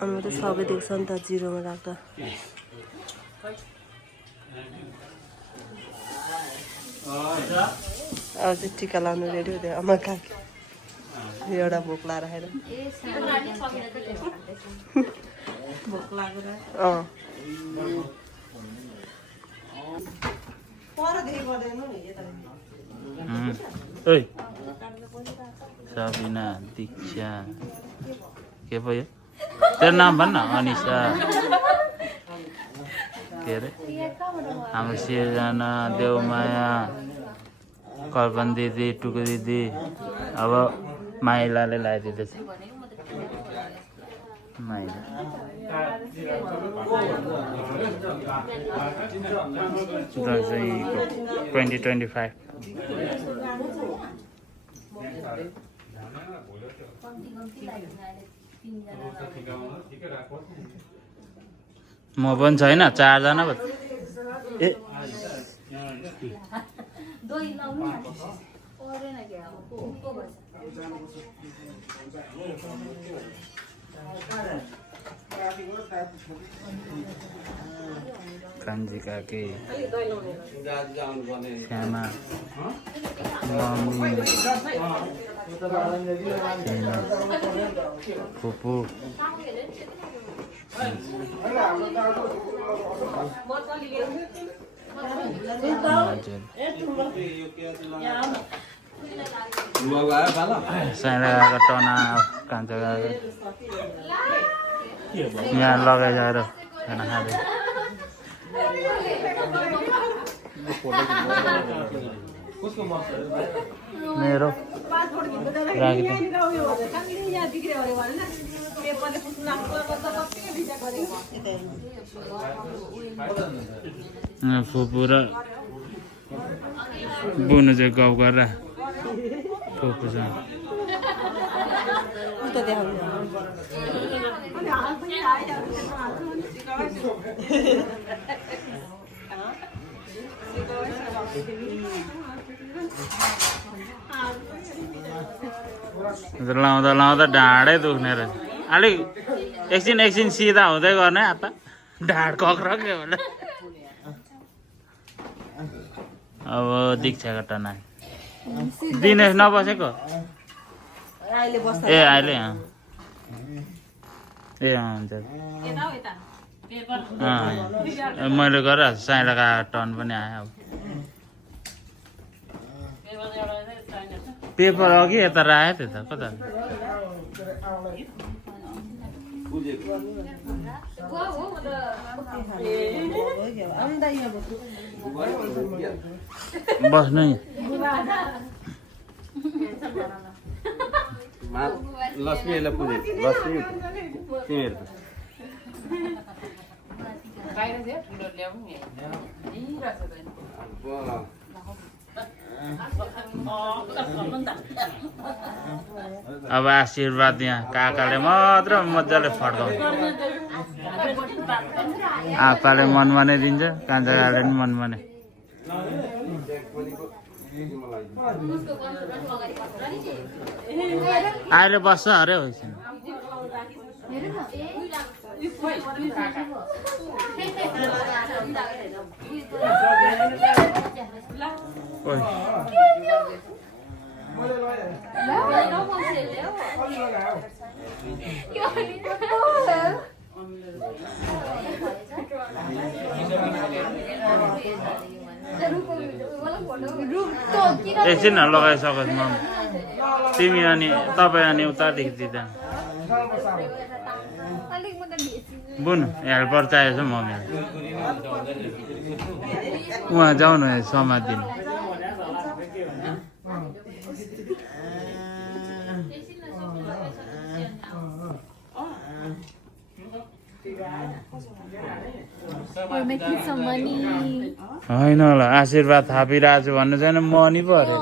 अनि त सबै देख्छ नि त जिरोमा राख्दा अब चाहिँ टिका लाउनु रेडी हुँदै आमा काकी एउटा भोक लाएर आएर सबिना दीक्षा के भयो तेरो नाम भन्न अनिसा के अरे हाम्रो सिर्जना देवमाया कल्पन दिदी टुकु दिदी अब माइलाले लगाइदिँदैछ माइला 2025 म पनि छैन 4 जना पो ए कान्जी काकी श्यामा मम्मी फुपू साइलाको टना कान्छ यहाँ लगाइरहेर खाना खाँदै मेरो फुपू र बुनु चाहिँ गफ गरेर फुपूसँग लाउँदा लाउँदा ढाडै दुख्ने रहेछ अलिक एकछिन सिधा हुँदै गर्ने आपा ढाड कक्रक्यो होला अब दीक्षाको टना दिनेश नबसेको ए अहिले ए हुन्छ मैले गरेर साइलाका टन पनि आयो अब पेपर अघि यता राखेँ त्यो त कता बस्नु लक्ष्मीलाई पुजे लक्ष्मी तिमीहरू अब आशीर्वाद यहाँ काकाले मात्र मजाले फड्काउँछ आपाले मनमा नै दिन्छ कान्छा काकाले पनि मनमा नै अहिले बस्छ अरे होइसन एकछिन लगाइसकोस् म तिमी अनि तपाईँ अनि उतादेखि दिँदा बुन हेल्पर चाहिएछ मम्मीलाई उहाँ जाउँ न समातिदिनु होइन होला आशीर्वाद थापिरहेको छु भन्नु छैन मनी पो अरे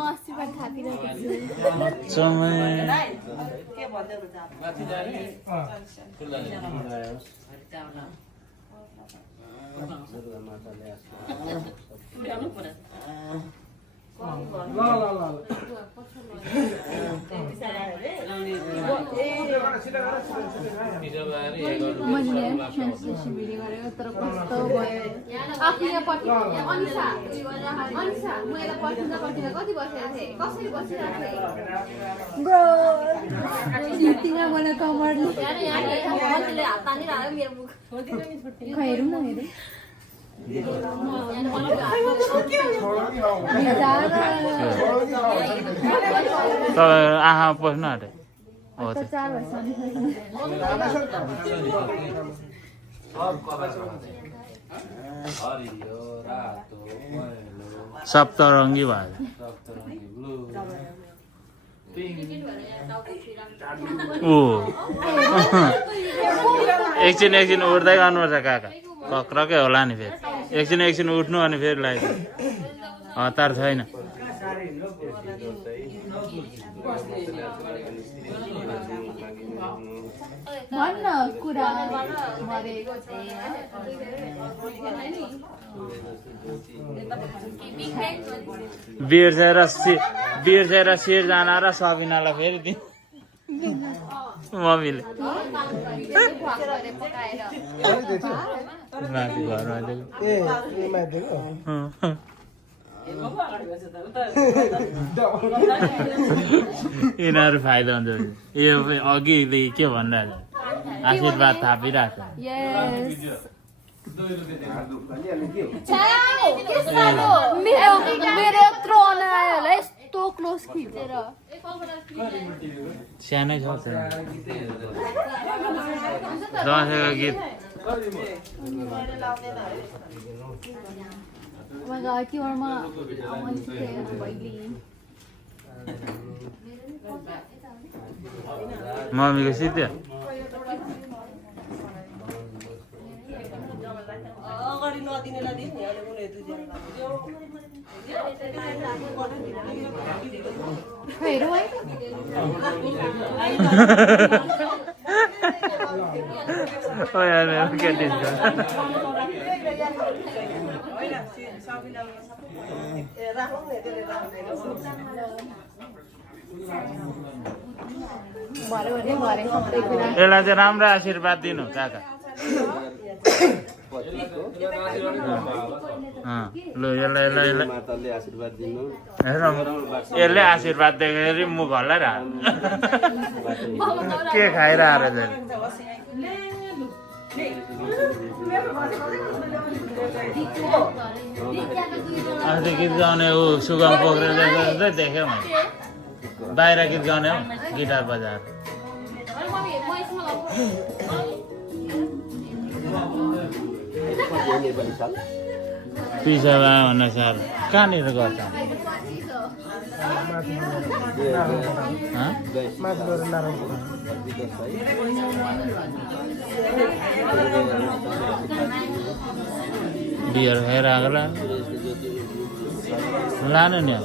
मैले ट्रान्सलेसन भिडियो गरेको तर कस्तो भयो आफू यहाँ पठि अनिसा म यसलाई पठिँदा कति बसेको थिएँ कसरी बसिरहेको थिएँ ब्रो जितिमा मलाई कमरले हात तानिरहेको मेरो मुख खै हेरौँ न हेरौँ आहा पस्नु अरे हो त सप्तरङ्गी भयो एकछिन उठ्दै गर्नुपर्छ काका पक्रकै होला नि फेरि एकछिन उठ्नु अनि फेरि लगाइदिनु हतार छैन भन्न कुरा बिर्सेर सिर्जना र सबिनालाई फेरि दिनु मम्मीले माथि घरमा यिनीहरू फाइदा हुन्छ यो अघिदेखि के भनिरहेको आशीर्वाद थापिरहेको मेरो यत्रो अनायो होला यस्तो क्लोज खिचेर सानै छ दसैँको गीत तिहारमा मम्मीको सित्यो अगाडि नदिनेलाई दिने हेरौँ है यसलाई चाहिँ राम्रो आशीर्वाद दिनु काका ल यसलाई यसले आशीर्वाद दिँदाखेरि मुख हल्लाएर के खाइरहेको अस्ति गीत गाउने ऊ सुगम पोखरेल देखेँ मैले बाहिर गीत गाउने हो गिटार बजाएर पिसा भए अनुसार कहाँनिर गर्छ बियर खाएर आएको लानु नि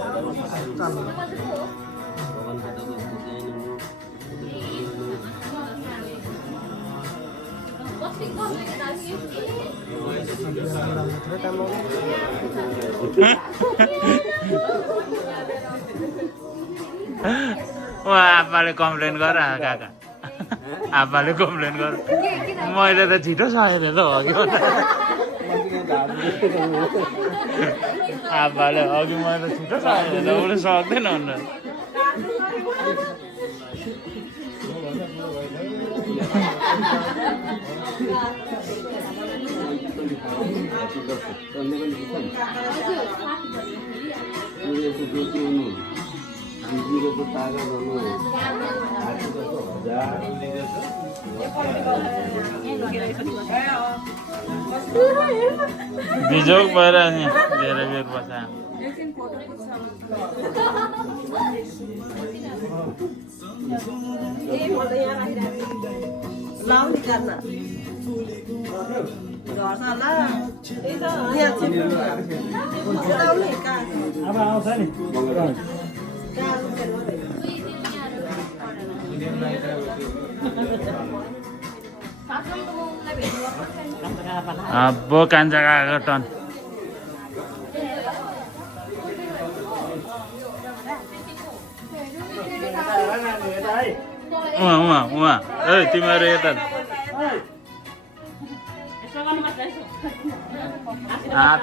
आप्पाले कम्प्लेन गर काका आप्पाले कम्प्लेन गर मैले त छिटो सकेँ त अघि आप्पाले अघि मैले त छिटो सकेँ त उसले सक्दैन भनेर बिजोग भएर नि धेरै बेर बसायो लाउने गर्न अब आउँछ नि अब कान्छ गएको टन उहाँ ए तिमीहरू यता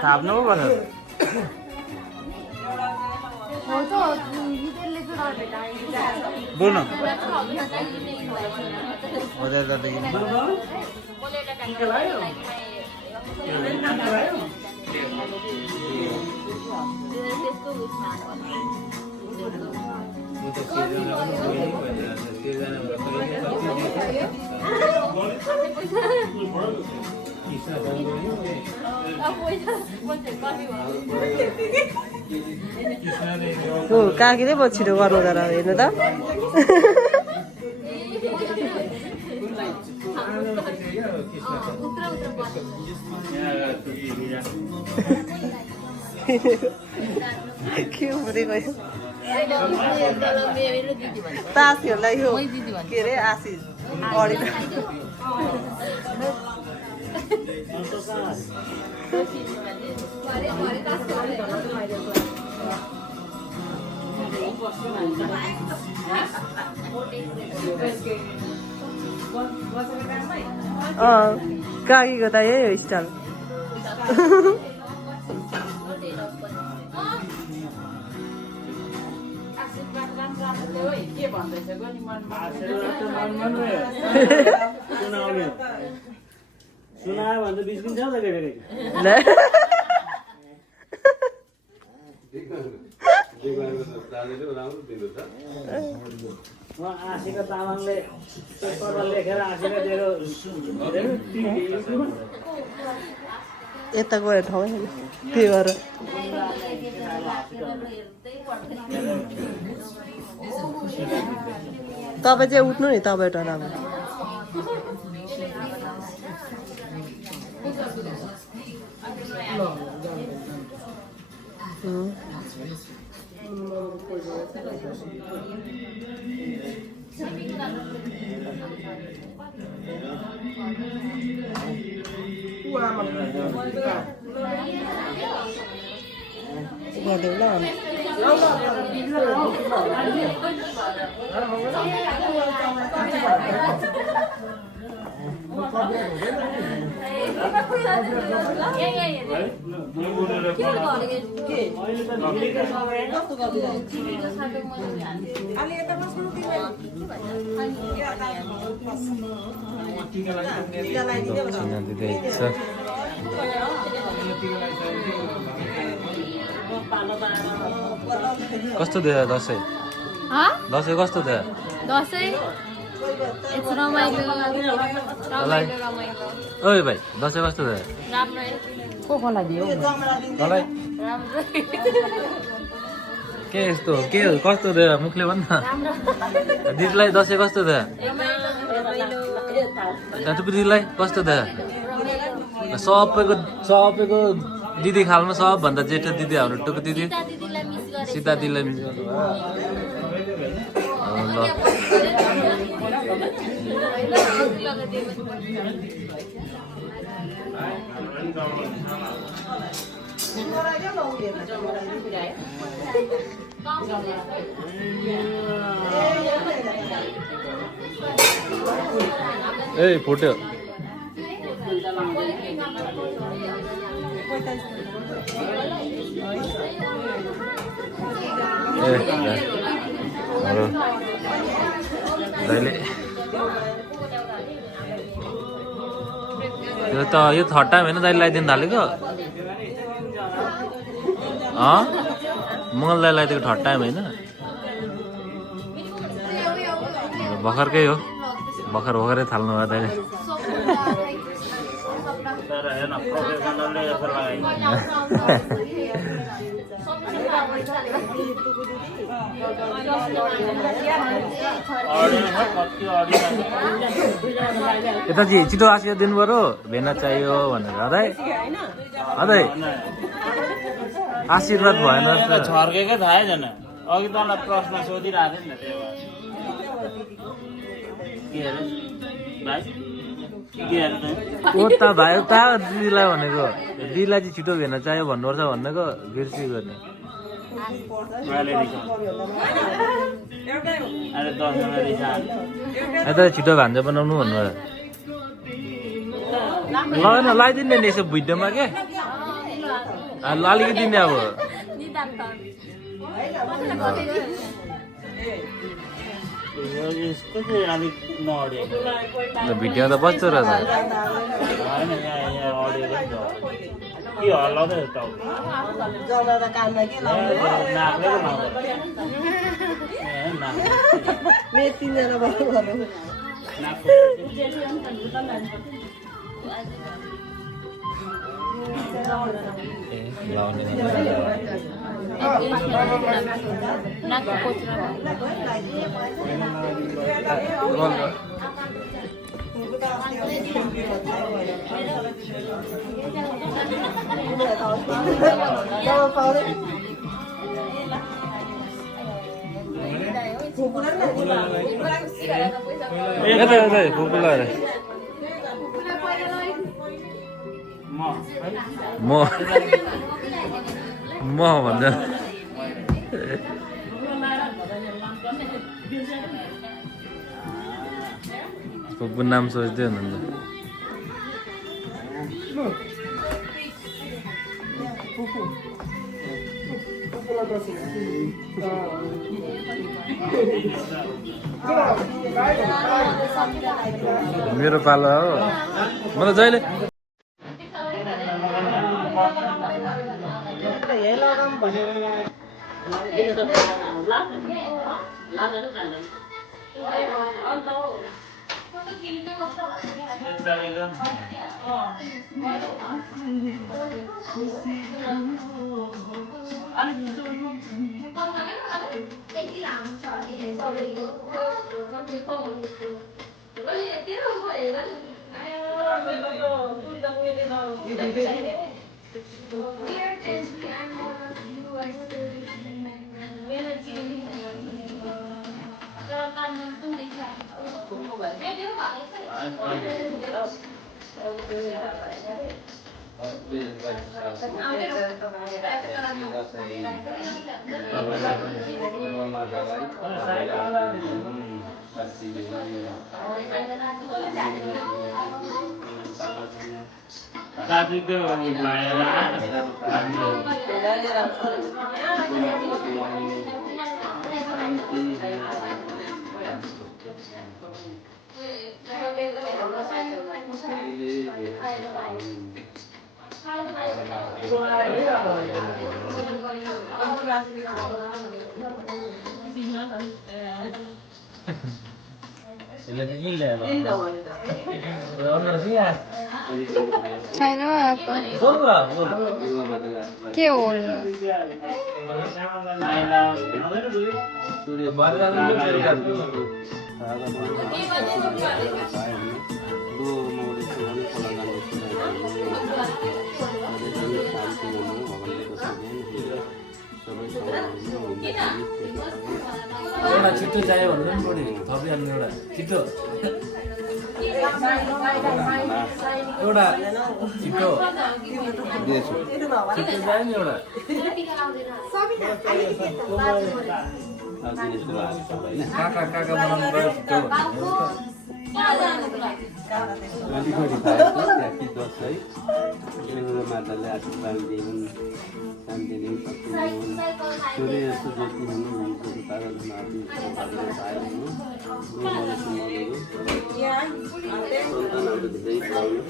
थाप्नु पो पर्छ बोल्नु काकीले पछि छिटो गर्नु त हेर्नु त के हुँदै गयो तासीहरूलाई यो के अरे आशिष अडी काकीको त यही हो स्टाइल सुनायो भने त बिस्किन्छ नि त केटाकेटी आँसीको तामाङले पेपरमा लेखेर आँसीले दिएर यता गएर ठाउँ होइन त्यही भएर तपाईँ चाहिँ उठ्नु नि तपाईँ एउटा राम्रो गरिदेऊ ल कस्तो थियो दसैँ दसैँ कस्तो थियो दसैँ रमाइलो ओइ भाइ दसैँ कस्तो थियो तँलाई के यस्तो के कस्तो थियो मुखले भन् न दिदीलाई दसैँ कस्तो थियो टुपी दिदीलाई कस्तो थियो सबैको दिदी खालमा सबभन्दा जेठो दिदी हाम्रो टुकु दिदी सीता दिदीलाई मिस गर्नु ल ए फुट्यो यो थर्ड टाइम होइन दाइले लगाइदिनु थालेको मङ्गल दाइ लगाइदिएको थर्ड टाइम होइन भर्खरकै हो भर्खरै थाल्नु भयो दाइले यता चाहिँ छिटो आशीर्वाद दिनु पऱ्यो भेना चाहियो भनेर अदै आशीर्वाद भएन छर्केकै थाहै छैन अघि तँलाई प्रश्न सोधिरहेको थिएँ नि त त भाइ उता दिदीलाई भनेको दिदीलाई चाहिँ छिटो भेना चाहियो भन्नुपर्छ भनेको बिर्सी गर्ने अहिले अहिले 10 जना रिसाल यता छिटो भान्जा बनाउनु भन्नु ल लगाइदिने नि यसो भिडियोमा के अलिकति दिने अब यसको चाहिँ अलिक नअडिएको भिडियो त बच्चो रहेछ होइन यहाँ अडिएको के हल्लाउँदै टाउ जनाएर कानमा के नाक्ले पो लाउँदै मेरो 3 जना बस्नु म भन्दा फुपू नाम सोच्दै हुनुहुन्छ मेरो पालो हो म त जहिले छैन के हो एउटा छिटो चाहियो भन्नु नि बढी थपिहाल्नु एउटा छिटो एउटा छिटो छिटो चाहियो नि एउटा काका काका बनाउनु पऱ्यो छिटो माताले आशीर्वाद दिउन् शान्ति दिउन् शक्ति दिउन् सूर्य जस्तो ज्योति हुनु भन्छ तारामाथि सन्तानहरू धेरै पाउनु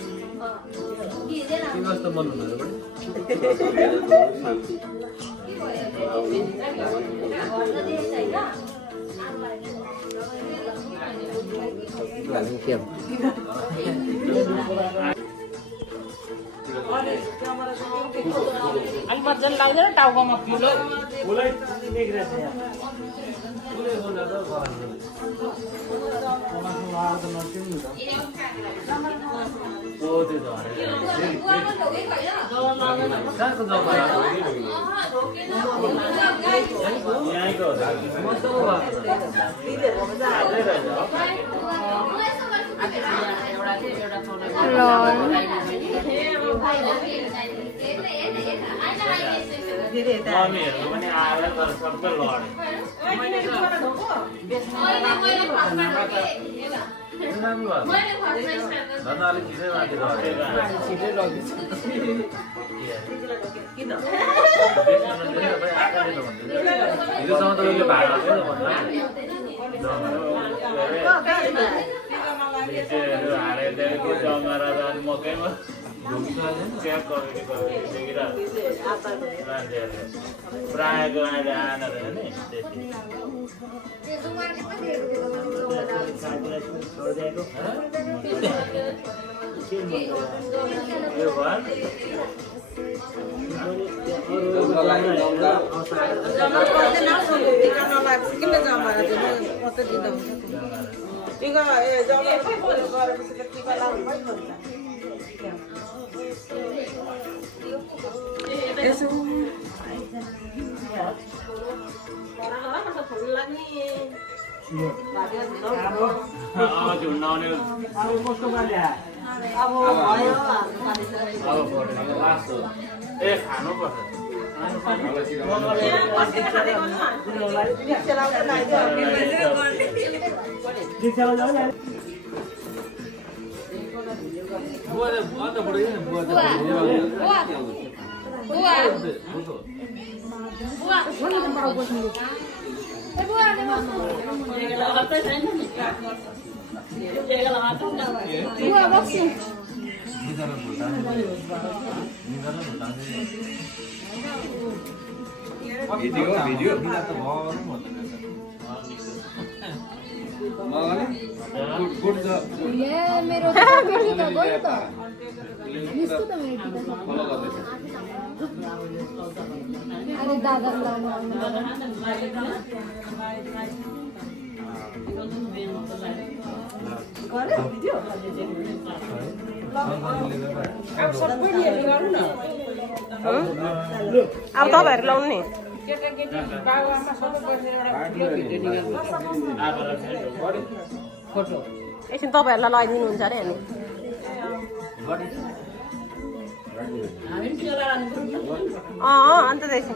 के कस्तो बनाउनु शान्ति अनि मजाले लाग्दैन टाउकोमा फुलै बिग्रेछ ल फेरि यता मम्मीहरू पनि आएर तर सबै लड्यो मकैमा प्रायःको अहिले आएन रहेछ नि झुन्डाउने ए खानुपर्छ मेरो अरे दादा अब तपाईँहरू लाउनु नि एकछिन तपाईँहरूलाई लगाइदिनुहुन्छ अरे अन्त त्यसो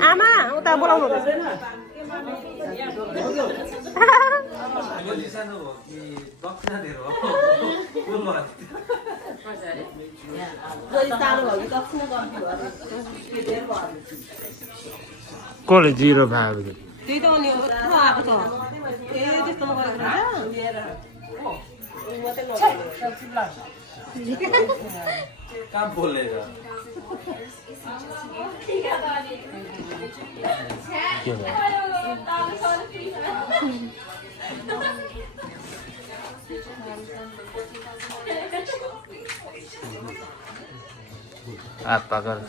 आमा उता बोलाउनु कसले जिरो भयो त्यही त अनि आएको छ ए त्यस्तोमा गएको काम बोलेगा apakah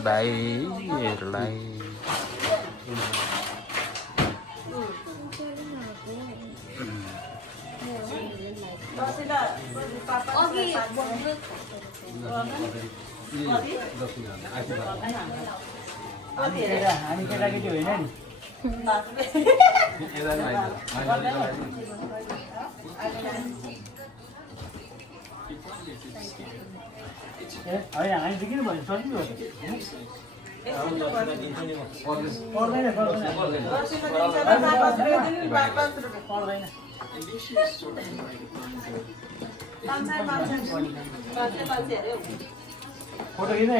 baik lain हामी केटाकेटी होइन नि होइन हामीदेखि भयो सजिलो फोटो किन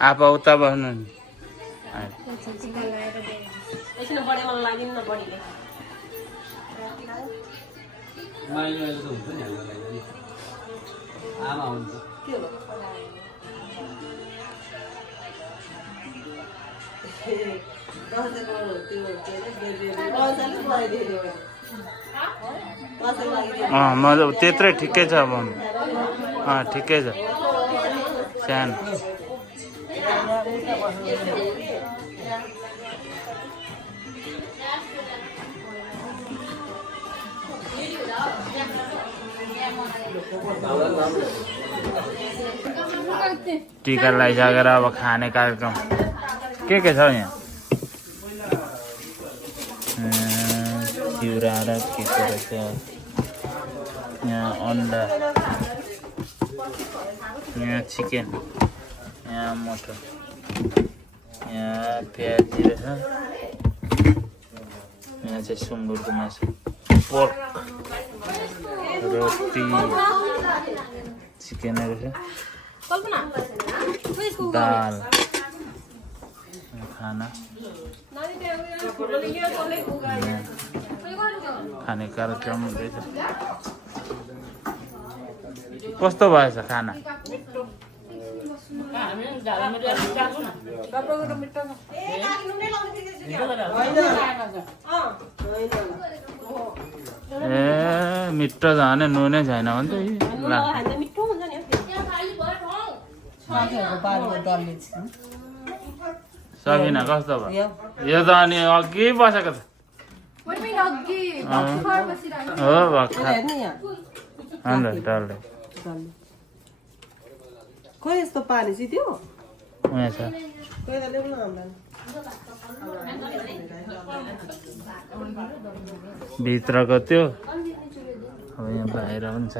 apa uta bhanu ni एकछिन बढी मलाई लाग्दैन न बढीले माइलो अहिले त हुन्छ नि हाम्रो लागि आमा हुन्छ के हो मतलब त्यत्रै ठिकै छ अब ठिकै छ सानो टिका लगाइसकेर अब खाने कार्यक्रम के छ यहाँ चिउरा र के के रहेछ यहाँ अन्डा यहाँ चिकन यहाँ मटर यहाँ प्याजी रहेछ यहाँ चाहिँ सुँगुरको मासु पोर्क रोटी चिकनहरू छ दाल खाना खाने कार्यक्रम हुँदैछ कस्तो भएछ खाना ए मिठो झन् नुनै छैन भने सबिना कस्तो भयो यो त अनि अघि बसेको छ हो भर्खर डल्लै खोइ यस्तो पानी सिध्यो उहाँ छ भित्रको त्यो अब यहाँ बाहिर पनि छ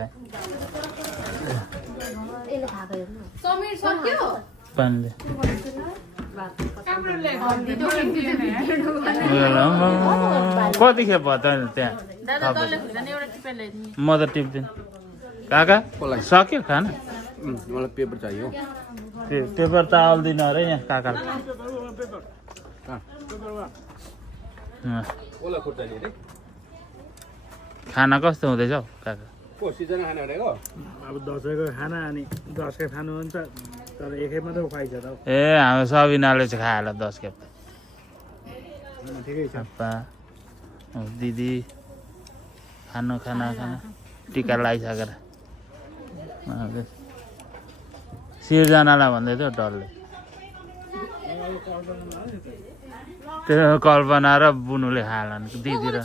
पानीले कतिखेप भयो त त्यहाँ म त टिप्दिनँ काका सक्यो खाना मलाई पेपर चाहियो पेपर त आउँदैन अरे यहाँ काकाले खाना कस्तो हुँदैछ हौ काका अब दसैँको खाना अनि 10 खेप खानु हुन्छ तर एकै मात्रै खुवाइछ त ए हाम्रो सबिनाले चाहिँ खाएर 10 खेप ठिकै छ appa दिदी खाना खाना खाना टिका लगाइसकेर सिर्जनालाई भन्दै थियो डरले त्यो कल्पना र बुनुले खाला दिदी र